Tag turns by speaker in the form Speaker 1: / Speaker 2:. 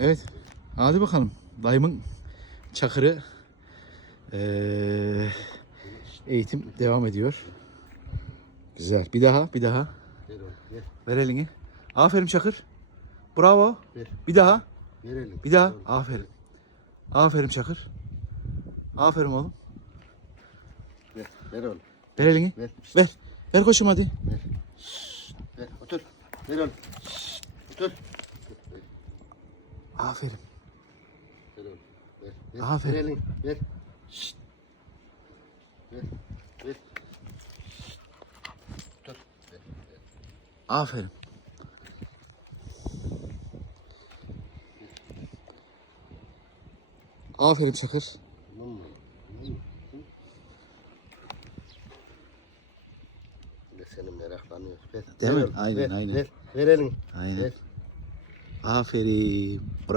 Speaker 1: Evet. Hadi bakalım. Dayımın çakırı eee, eğitim devam ediyor. Güzel. Bir daha, bir daha.
Speaker 2: Ver oğlum. Ver.
Speaker 1: Ver elini. Aferin Çakır. Bravo.
Speaker 2: Ver.
Speaker 1: Bir daha.
Speaker 2: Ver elini.
Speaker 1: Bir daha. Aferin. Aferin Çakır. Aferin oğlum.
Speaker 2: Ver. Ver oğlum.
Speaker 1: Ver elini.
Speaker 2: Ver.
Speaker 1: Ver. Ver koşum hadi.
Speaker 2: Ver. Ver. Otur. Ver oğlum. Otur.
Speaker 1: Aferin.
Speaker 2: Ver. Ver. Ver.
Speaker 1: Aferin.
Speaker 2: Ver elini. Ver. Şşt. Ver. Ver. Şşt. Otur. Ver. Ver.
Speaker 1: Aferin. Aferin Çakır.
Speaker 2: Tamam mı? Senin meraklanıyor. Ver.
Speaker 1: Değil
Speaker 2: ver
Speaker 1: mi? Aynen,
Speaker 2: ver.
Speaker 1: aynen.
Speaker 2: Ver. Ver elini.
Speaker 1: Aynen.
Speaker 2: Ver.
Speaker 1: Aferin.